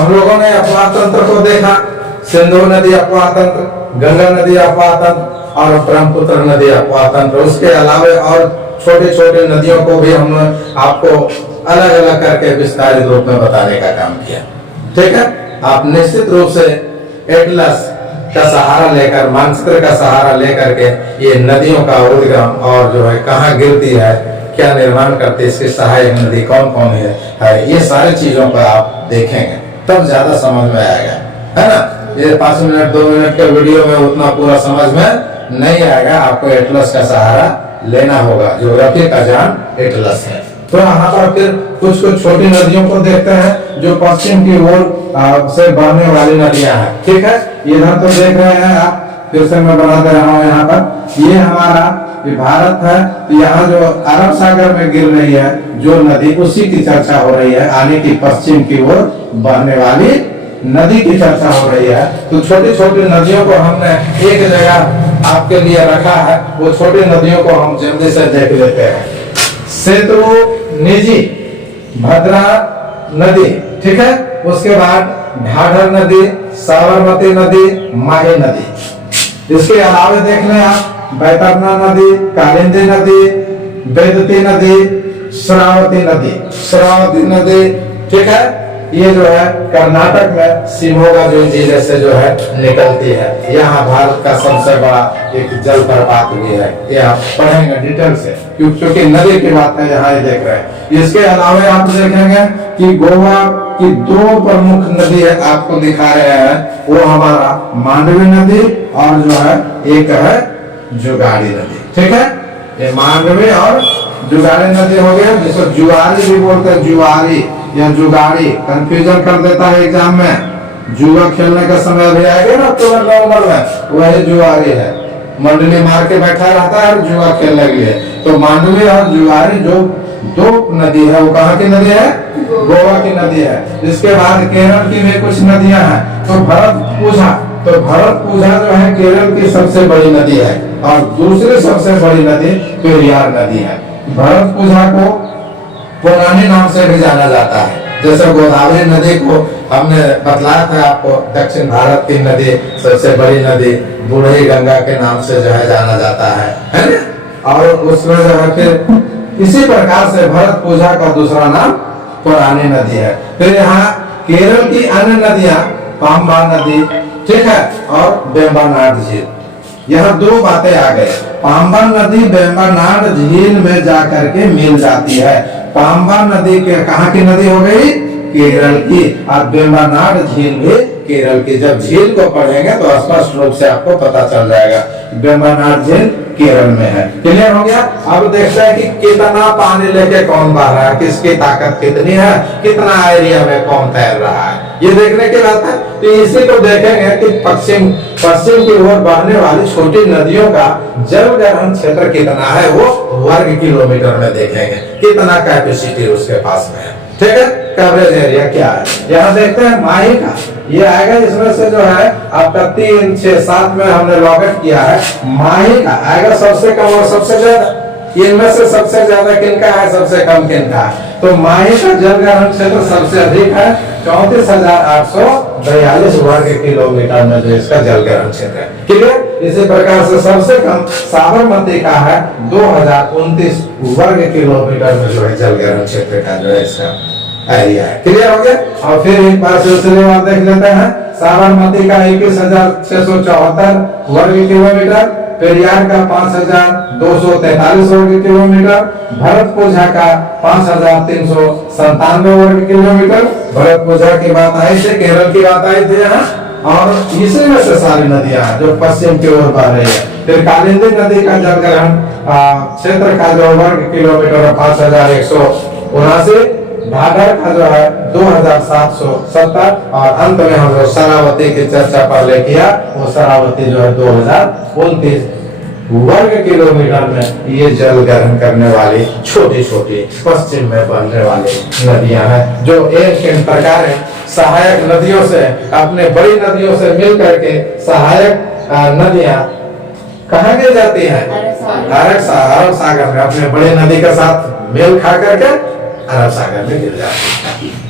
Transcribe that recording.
हम लोगों ने अफवाह तंत्र को देखा, सिंधु नदी अफवाह तंत्र, गंगा नदी अफवाह तंत्र और ब्रह्मपुत्र नदी अफवाह तंत्र। उसके अलावा और छोटे छोटे नदियों को भी हम आपको अलग अलग करके विस्तारित रूप में बताने का काम किया। ठीक है, आप निश्चित रूप से एटलस का सहारा लेकर, मानचित्र का सहारा लेकर के ये नदियों का उद्गम और जो है कहाँ गिरती है, क्या निर्माण करते, इसकी सहायक नदी कौन कौन है, ये सारी चीजों पर आप देखेंगे तब ज्यादा समझ में आएगा, है ना। ये 5 मिनट 2 मिनट के वीडियो में उतना पूरा समझ में नहीं आएगा, आपको एटलस का सहारा लेना होगा। ज्योग्राफी का जान एटलस है। तो यहाँ पर फिर कुछ कुछ छोटी नदियों को देखते हैं जो पश्चिम की ओर से बहने वाली नदियां हैं। ठीक है, इधर तो देख रहे हैं आप, फिर से मैं बना दे रहा हूँ। यहाँ पर ये हमारा ये भारत है, यहाँ जो अरब सागर में गिर रही है जो नदी, उसी की चर्चा हो रही है, आने की पश्चिम की ओर बहने वाली नदी की चर्चा हो रही है। तो छोटी छोटी नदियों को हमने एक जगह आपके लिए रखा है, वो छोटी नदियों को हम जल्दी से देख लेते हैं। सेतुनिजी, भद्रा नदी, ठीक है, उसके बाद ढाढर नदी, साबरमती नदी, माही नदी। इसके अलावा देख लें आप बैतरणी नदी, कालिंदी नदी, बेदती नदी, श्रावती नदी, ठीक है। ये जो है कर्नाटक में शिमोगा जो जिले से जो है निकलती है। यहाँ भारत का सबसे बड़ा एक जल प्रपात भी है, ये आप पढ़ेंगे डिटेल से, क्योंकि नदी की बात है यहाँ ये देख रहे हैं। इसके अलावा आप देखेंगे कि गोवा की 2 प्रमुख नदी है आपको दिखा रहे हैं, वो हमारा मांडवी नदी और जो है एक है जुगाड़ी नदी। ठीक है, ये मांडवी और जुगाड़ी नदी हो गया, जिसको जुआरी भी बोलते हैं, जुआरी या जुगाड़ी, कंफ्यूजन कर देता है एग्जाम में। जुआ खेलने का समय भी आएगा ना अक्टूबर नवंबर में, वही जुआरी है, मंडली मार के बैठा रहता है जुआ खेलने के लिए। तो मांडवी और जुआरी जो 2 नदी है, वो कहाँ की नदी है? गोवा की नदी है। इसके बाद केरल की भी कुछ नदियां हैं। तो भरतपुझा जो है केरल की सबसे बड़ी नदी है और दूसरी सबसे बड़ी नदी पेरियार नदी है। भरतपुझा को पुराने नाम से भी जाना जाता है, जैसे गोदावरी नदी को हमने बतलाया था आपको, दक्षिण भारत की नदी, सबसे बड़ी नदी बूढ़ी गंगा के नाम से जो है जाना जाता है ना। और उसमें जो है फिर इसी प्रकार से भरतपुझा का दूसरा नाम पुरानी नदी है। फिर यहाँ केरल की अन्य नदियां पाम्बा नदी, ठीक है, और वेम्बनाड झील। यहाँ 2 बातें आ गए। पाम्बा नदी वेम्बनाड झील में जाकर के मिल जाती है। पाम्बा नदी के कहाँ की नदी हो गई? केरल की। और वेम्बनाड झील भी केरल की। जब झील को पढ़ेंगे तो स्पष्ट रूप से आपको पता चल जाएगा वेम्बनाड झील केरल में है। क्लियर हो गया? अब देखते हैं कि कितना पानी लेके कौन बह रहा है, किसकी ताकत कितनी है, कितना एरिया में कौन तैर रहा है, ये देखने की बात है। तो इसी को देखेंगे कि पश्चिम की ओर बहने वाली छोटी नदियों का जल ग्रहण क्षेत्र कितना है, वो वर्ग किलोमीटर में देखेंगे, कितना कैपेसिटी उसके पास में है। ठीक है, कवरेज एरिया क्या है। यहाँ देखते हैं माही का, ये आएगा, इसमें से जो है आपका 3, 6, 7 में हमने लॉगट किया है। माही का आएगा सबसे कम और सबसे ज्यादा। इनमें से सबसे ज्यादा किनका है, सबसे कम किनका है? तो माही का जल ग्रहण क्षेत्र सबसे अधिक है, 34,842 वर्ग किलोमीटर में जो इसका जल ग्रहण क्षेत्र है। क्लियर? इसी प्रकार से सबसे कम साबरमती का है, 2029 वर्ग किलोमीटर में जो है जल ग्रहण क्षेत्र का जो है इसका एरिया है। क्लियर हो गया? और फिर एक बार सिलसिलेवार देख लेते हैं। साबरमती का 21,674 वर्ग किलोमीटर, पेरियार का 5,243 वर्ग किलोमीटर, भरतपुझा का 5,397 वर्ग किलोमीटर। भरतपुझा की बात आई थी, केरल की बात आई थी यहाँ, और इसी में से सारी नदियां जो पश्चिम की ओर बह रही है। फिर कालिंदी नदी का जल ग्रहण क्षेत्र का जो वर्ग किलोमीटर 5,179, ढाढर का जो है 2,770, और अंत में हम लोग शरावती की चर्चा पहले किया, वो शरावती जो है 2,029 वर्ग किलोमीटर में ये जल ग्रहण करने वाली छोटी छोटी पश्चिम में बहने वाली नदियां हैं, जो एक प्रकार सहायक नदियों से, अपने बड़ी नदियों से मिल करके सहायक नदियां कहाँ गिर जाती हैं? अरब सागर में, अपने बड़ी नदी के साथ मेल खा करके अरब सागर में गिर जाती है।